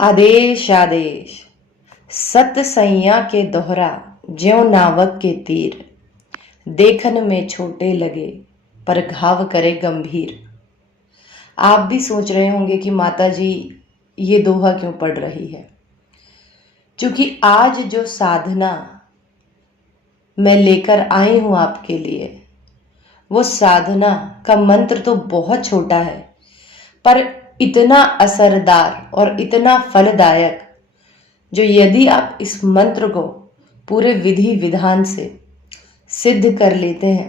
आदेश आदेश सत सैया के दोहरा ज्यों नावक के तीर, देखन में छोटे लगे पर घाव करे गंभीर। आप भी सोच रहे होंगे कि माता जी ये दोहा क्यों पढ़ रही है। क्योंकि आज जो साधना मैं लेकर आई हूं आपके लिए, वो साधना का मंत्र तो बहुत छोटा है, पर इतना असरदार और इतना फलदायक, जो यदि आप इस मंत्र को पूरे विधि विधान से सिद्ध कर लेते हैं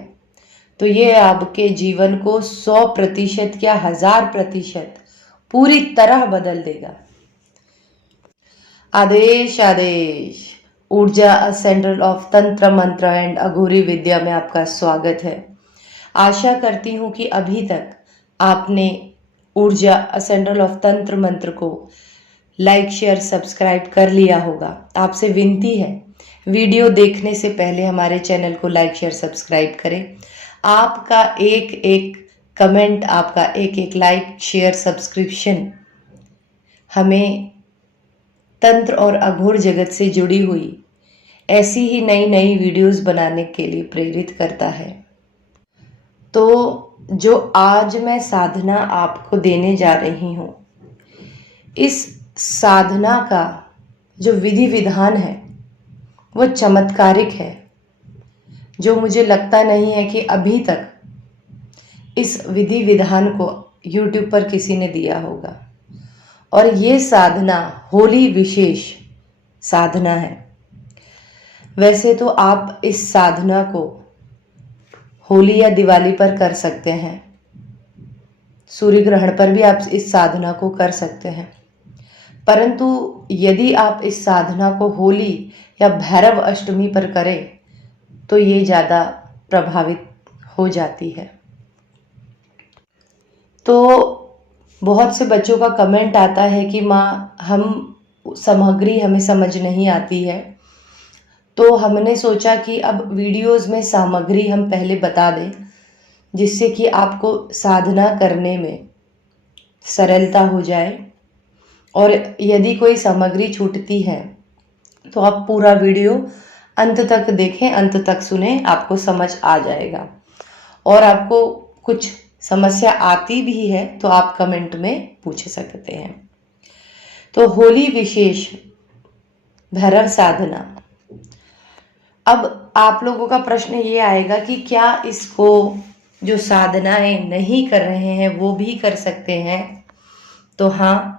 तो ये आपके जीवन को 100% या 1000% पूरी तरह बदल देगा। आदेश आदेश ऊर्जा सेंटर ऑफ तंत्र मंत्र एंड अघोरी विद्या में आपका स्वागत है। आशा करती हूँ कि अभी तक आपने ऊर्जा सेंट्रल ऑफ तंत्र मंत्र को लाइक शेयर सब्सक्राइब कर लिया होगा। आपसे विनती है, वीडियो देखने से पहले हमारे चैनल को लाइक शेयर सब्सक्राइब करें। आपका एक एक कमेंट, आपका एक एक लाइक शेयर सब्सक्रिप्शन हमें तंत्र और अघोर जगत से जुड़ी हुई ऐसी ही नई नई वीडियोस बनाने के लिए प्रेरित करता है। तो जो आज मैं साधना आपको देने जा रही हूँ, इस साधना का जो विधि विधान है वो चमत्कारिक है, जो मुझे लगता नहीं है कि अभी तक इस विधि विधान को YouTube पर किसी ने दिया होगा। और ये साधना होली विशेष साधना है। वैसे तो आप इस साधना को होली या दिवाली पर कर सकते हैं, सूर्य ग्रहण पर भी आप इस साधना को कर सकते हैं, परंतु यदि आप इस साधना को होली या भैरव अष्टमी पर करें तो ये ज़्यादा प्रभावित हो जाती है। तो बहुत से बच्चों का कमेंट आता है कि माँ, हम सामग्री हमें समझ नहीं आती है, तो हमने सोचा कि अब वीडियोस में सामग्री हम पहले बता दें, जिससे कि आपको साधना करने में सरलता हो जाए। और यदि कोई सामग्री छूटती है तो आप पूरा वीडियो अंत तक देखें, अंत तक सुने, आपको समझ आ जाएगा। और आपको कुछ समस्या आती भी है तो आप कमेंट में पूछ सकते हैं। तो होली विशेष भैरव साधना। अब आप लोगों का प्रश्न ये आएगा कि क्या इसको जो साधनाएं नहीं कर रहे हैं वो भी कर सकते हैं? तो हाँ,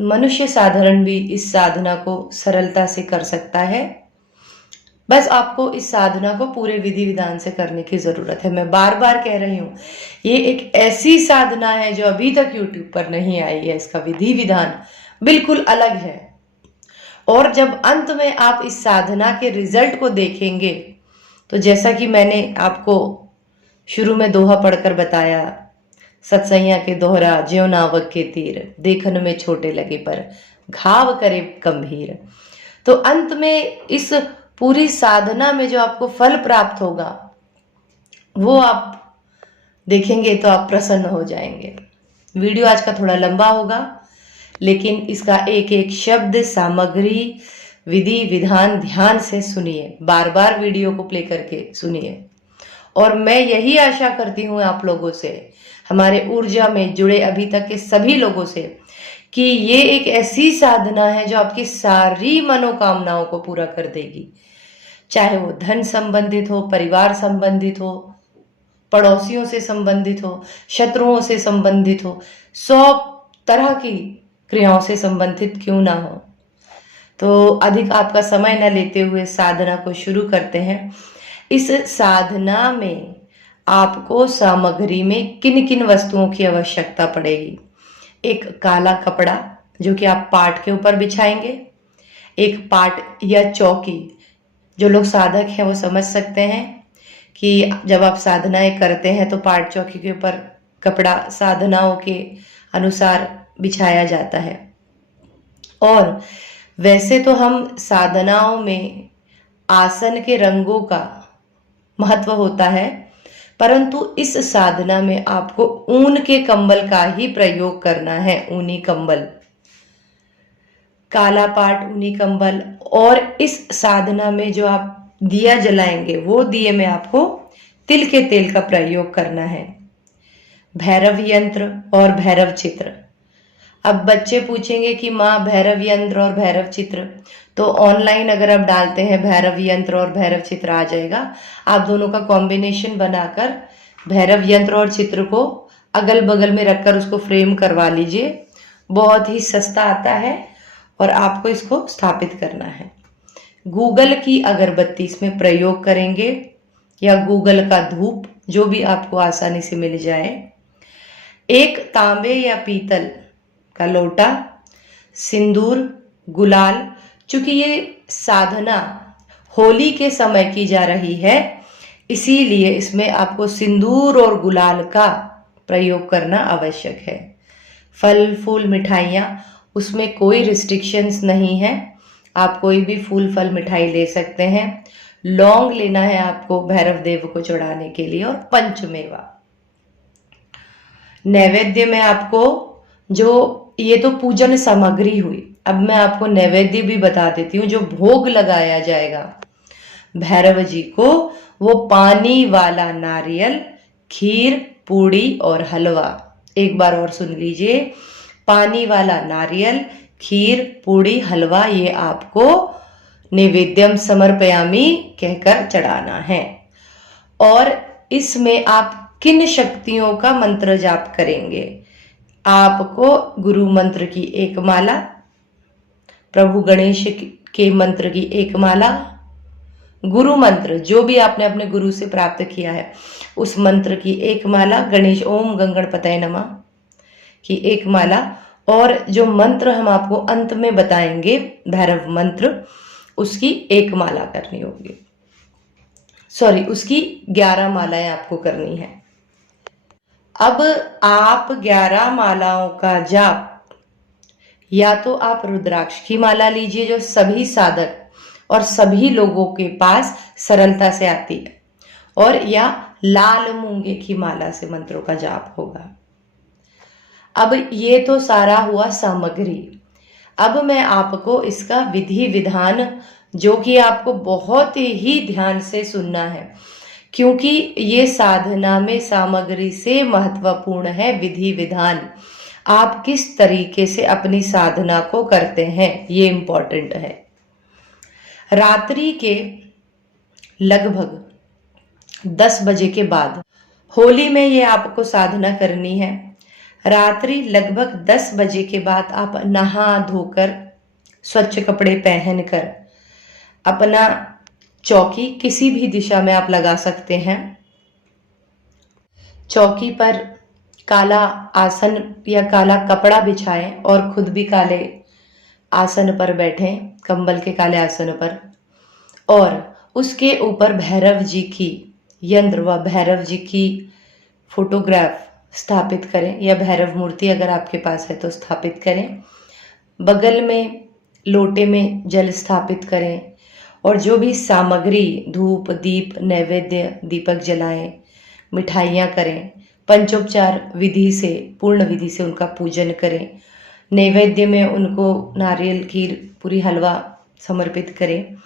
मनुष्य साधारण भी इस साधना को सरलता से कर सकता है। बस आपको इस साधना को पूरे विधि विधान से करने की जरूरत है। मैं बार बार कह रही हूँ, ये एक ऐसी साधना है जो अभी तक YouTube पर नहीं आई है। इसका विधि विधान बिल्कुल अलग है। और जब अंत में आप इस साधना के रिजल्ट को देखेंगे तो जैसा कि मैंने आपको शुरू में दोहा पढ़कर बताया, सतसैया के दोहरा ज्यों नावक के तीर, देखन में छोटे लगे पर घाव करे गंभीर। तो अंत में इस पूरी साधना में जो आपको फल प्राप्त होगा वो आप देखेंगे तो आप प्रसन्न हो जाएंगे। वीडियो आज का थोड़ा लंबा होगा, लेकिन इसका एक एक शब्द, सामग्री, विधि विधान ध्यान से सुनिए। बार बार वीडियो को प्ले करके सुनिए। और मैं यही आशा करती हूँ आप लोगों से, हमारे ऊर्जा में जुड़े अभी तक के सभी लोगों से, कि ये एक ऐसी साधना है जो आपकी सारी मनोकामनाओं को पूरा कर देगी। चाहे वो धन संबंधित हो, परिवार संबंधित हो, पड़ोसियों से संबंधित हो, शत्रुओं से संबंधित हो, 100 तरह की क्रियाओं से संबंधित क्यों ना हो। तो अधिक आपका समय न लेते हुए साधना को शुरू करते हैं। इस साधना में आपको सामग्री में किन किन वस्तुओं की आवश्यकता पड़ेगी? एक काला कपड़ा जो कि आप पाट के ऊपर बिछाएंगे, एक पाट या चौकी। जो लोग साधक हैं वो समझ सकते हैं कि जब आप साधनाएं करते हैं तो पाट चौकी के ऊपर कपड़ा साधनाओं के अनुसार बिछाया जाता है। और वैसे तो हम साधनाओं में आसन के रंगों का महत्व होता है, परंतु इस साधना में आपको ऊन के कंबल का ही प्रयोग करना है, ऊनी कंबल। काला पाट, ऊनी कंबल, और इस साधना में जो आप दिया जलाएंगे वो दिए में आपको तिल के तेल का प्रयोग करना है। भैरव यंत्र और भैरव चित्र। अब बच्चे पूछेंगे कि माँ भैरव यंत्र और भैरव चित्र, तो ऑनलाइन अगर आप डालते हैं भैरव यंत्र और भैरव चित्र आ जाएगा। आप दोनों का कॉम्बिनेशन बनाकर भैरव यंत्र और चित्र को अगल बगल में रखकर उसको फ्रेम करवा लीजिए। बहुत ही सस्ता आता है और आपको इसको स्थापित करना है। गूगल की अगरबत्ती इसमें प्रयोग करेंगे या गूगल का धूप, जो भी आपको आसानी से मिल जाए। एक तांबे या पीतल का लोटा, सिंदूर, गुलाल। चूंकि ये साधना होली के समय की जा रही है, इसीलिए इसमें आपको सिंदूर और गुलाल का प्रयोग करना आवश्यक है। फल फूल मिठाइयाँ, उसमें कोई रिस्ट्रिक्शंस नहीं है, आप कोई भी फूल फल मिठाई ले सकते हैं। लौंग लेना है आपको भैरव देव को चढ़ाने के लिए, और पंचमेवा। नैवेद्य में आपको जो, ये तो पूजन सामग्री हुई, अब मैं आपको नैवेद्य भी बता देती हूँ। जो भोग लगाया जाएगा भैरव जी को, वो पानी वाला नारियल, खीर, पूड़ी और हलवा। एक बार और सुन लीजिए, पानी वाला नारियल, खीर, पूड़ी, हलवा, ये आपको नैवेद्यम समर्पयामि कहकर चढ़ाना है। और इसमें आप किन शक्तियों का मंत्र जाप करेंगे? आपको गुरु मंत्र की एक माला, प्रभु गणेश के मंत्र की एक माला, गुरु मंत्र जो भी आपने अपने गुरु से प्राप्त किया है उस मंत्र की एक माला, गणेश ओम गंगणपतये नमः की एक माला, और जो मंत्र हम आपको अंत में बताएंगे भैरव मंत्र, उसकी एक माला करनी होगी। सॉरी, उसकी 11 मालाएं आपको करनी है। अब आप 11 मालाओं का जाप, या तो आप रुद्राक्ष की माला लीजिए जो सभी साधक और सभी लोगों के पास सरलता से आती है, और या लाल मूंगे की माला से मंत्रों का जाप होगा। अब ये तो सारा हुआ सामग्री। अब मैं आपको इसका विधि विधान, जो कि आपको बहुत ही ध्यान से सुनना है, क्योंकि ये साधना में सामग्री से महत्वपूर्ण है विधि विधान। आप किस तरीके से अपनी साधना को करते हैं, ये इंपॉर्टेंट है। रात्रि के लगभग 10 बजे के बाद, होली में ये आपको साधना करनी है। रात्रि लगभग 10 बजे के बाद आप नहा धोकर, स्वच्छ कपड़े पहनकर, अपना चौकी किसी भी दिशा में आप लगा सकते हैं। चौकी पर काला आसन या काला कपड़ा बिछाएं और खुद भी काले आसन पर बैठें, कंबल के काले आसन पर, और उसके ऊपर भैरव जी की यंत्र व भैरव जी की फोटोग्राफ स्थापित करें, या भैरव मूर्ति अगर आपके पास है तो स्थापित करें। बगल में लोटे में जल स्थापित करें, और जो भी सामग्री, धूप, दीप, नैवेद्य, दीपक जलाएं, मिठाइयाँ करें, पंचोपचार विधि से, पूर्ण विधि से उनका पूजन करें। नैवेद्य में उनको नारियल, खीर, पूरी, हलवा समर्पित करें।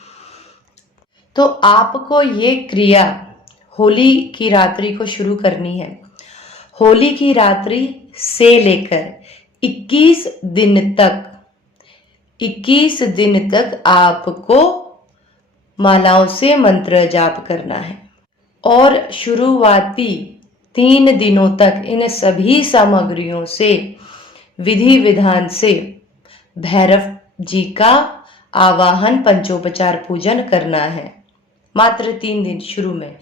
तो आपको ये क्रिया होली की रात्रि को शुरू करनी है। होली की रात्रि से लेकर 21 दिन तक आपको मालाओं से मंत्र जाप करना है, और शुरुआती 3 दिनों तक इन सभी सामग्रियों से विधि विधान से भैरव जी का आवाहन, पंचोपचार पूजन करना है। मात्र 3 दिन शुरू में,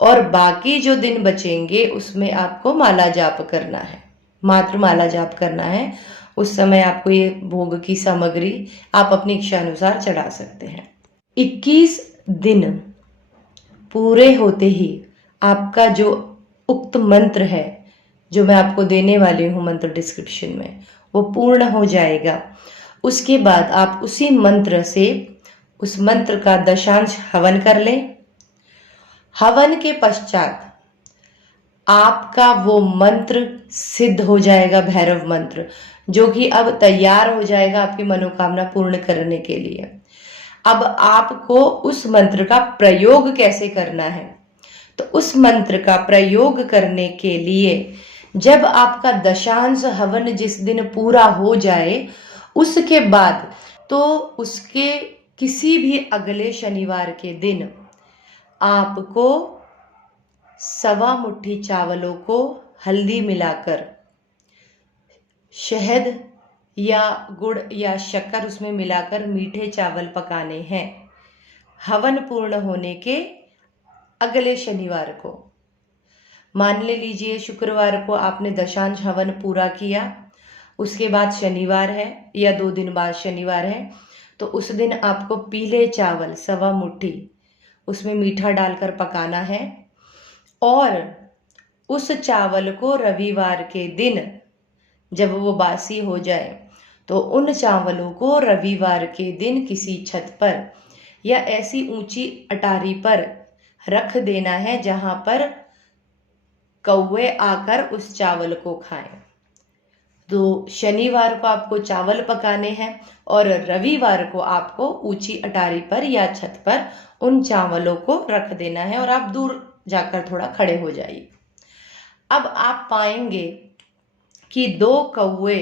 और बाकी जो दिन बचेंगे उसमें आपको माला जाप करना है, मात्र माला जाप करना है। उस समय आपको ये भोग की सामग्री आप अपनी इच्छा अनुसार चढ़ा सकते हैं। 21 दिन पूरे होते ही आपका जो उक्त मंत्र है, जो मैं आपको देने वाली हूँ मंत्र डिस्क्रिप्शन में, वो पूर्ण हो जाएगा। उसके बाद आप उसी मंत्र से, उस मंत्र का दशांश हवन कर लें। हवन के पश्चात आपका वो मंत्र सिद्ध हो जाएगा, भैरव मंत्र, जो कि अब तैयार हो जाएगा आपकी मनोकामना पूर्ण करने के लिए। अब आपको उस मंत्र का प्रयोग कैसे करना है? तो उस मंत्र का प्रयोग करने के लिए जब आपका दशांश हवन जिस दिन पूरा हो जाए उसके बाद, तो उसके किसी भी अगले शनिवार के दिन आपको 1.25 मुट्ठी चावलों को हल्दी मिलाकर, शहद या गुड़ या शक्कर उसमें मिलाकर मीठे चावल पकाने हैं हवन पूर्ण होने के अगले शनिवार को। मान ले लीजिए शुक्रवार को आपने दशांश हवन पूरा किया, उसके बाद शनिवार है या 2 दिन बाद शनिवार है, तो उस दिन आपको पीले चावल 1.25 मुट्ठी उसमें मीठा डालकर पकाना है। और उस चावल को रविवार के दिन जब वो बासी हो जाए तो उन चावलों को रविवार के दिन किसी छत पर या ऐसी ऊंची अटारी पर रख देना है जहां पर कौवे आकर उस चावल को खाएं। तो शनिवार को आपको चावल पकाने हैं और रविवार को आपको ऊंची अटारी पर या छत पर उन चावलों को रख देना है और आप दूर जाकर थोड़ा खड़े हो जाइए। अब आप पाएंगे कि 2 कौवे,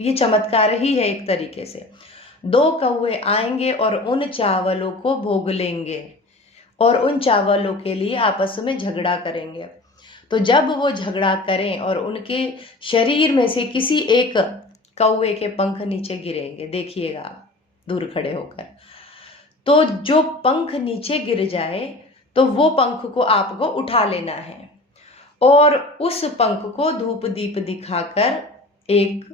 ये चमत्कार ही है एक तरीके से, 2 कौवे आएंगे और उन चावलों को भोग लेंगे और उन चावलों के लिए आपस में झगड़ा करेंगे। तो जब वो झगड़ा करें और उनके शरीर में से किसी एक कौवे के पंख नीचे गिरेंगे, देखिएगा आप दूर खड़े होकर, तो जो पंख नीचे गिर जाए तो वो पंख को आपको उठा लेना है और उस पंख को धूप दीप दिखाकर एक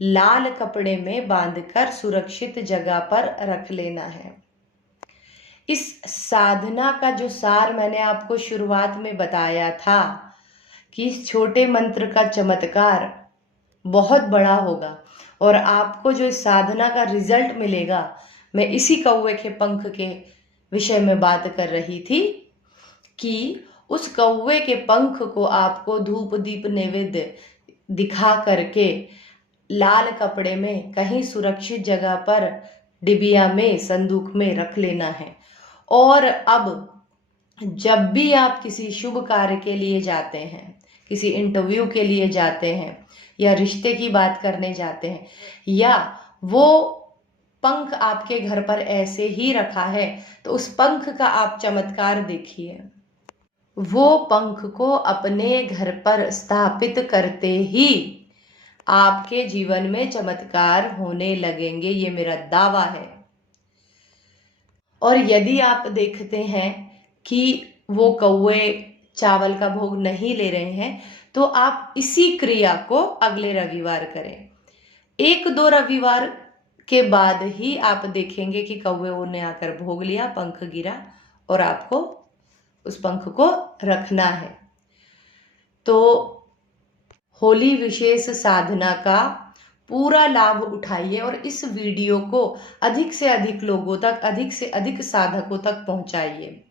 लाल कपड़े में बांधकर सुरक्षित जगह पर रख लेना है। इस साधना का जो सार मैंने आपको शुरुआत में बताया था कि इस छोटे मंत्र का चमत्कार बहुत बड़ा होगा और आपको जो इस साधना का रिजल्ट मिलेगा, मैं इसी कौवे के पंख के विषय में बात कर रही थी कि उस कौवे के पंख को आपको धूप दीप नैवेद्य दिखा करके लाल कपड़े में कहीं सुरक्षित जगह पर डिबिया में संदूक में रख लेना है। और अब जब भी आप किसी शुभ कार्य के लिए जाते हैं, किसी इंटरव्यू के लिए जाते हैं या रिश्ते की बात करने जाते हैं, या वो पंख आपके घर पर ऐसे ही रखा है, तो उस पंख का आप चमत्कार देखिए। वो पंख को अपने घर पर स्थापित करते ही आपके जीवन में चमत्कार होने लगेंगे, ये मेरा दावा है। और यदि आप देखते हैं कि वो कौवे चावल का भोग नहीं ले रहे हैं, तो आप इसी क्रिया को अगले रविवार करें। 1-2 रविवार के बाद ही आप देखेंगे कि कौवे ने आकर भोग लिया, पंख गिरा और आपको उस पंख को रखना है। तो होली विशेष साधना का पूरा लाभ उठाइए और इस वीडियो को अधिक से अधिक लोगों तक, अधिक से अधिक साधकों तक पहुंचाइए।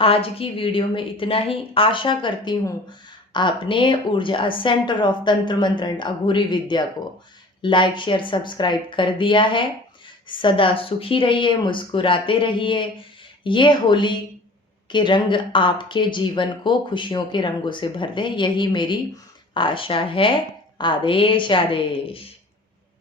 आज की वीडियो में इतना ही। आशा करती हूँ आपने ऊर्जा सेंटर ऑफ तंत्र मंत्र एंड अघोरी विद्या को लाइक शेयर सब्सक्राइब कर दिया है। सदा सुखी रहिए, मुस्कुराते रहिए। ये होली के रंग आपके जीवन को खुशियों के रंगों से भर दे, यही मेरी आशा है। आदेश आदेश।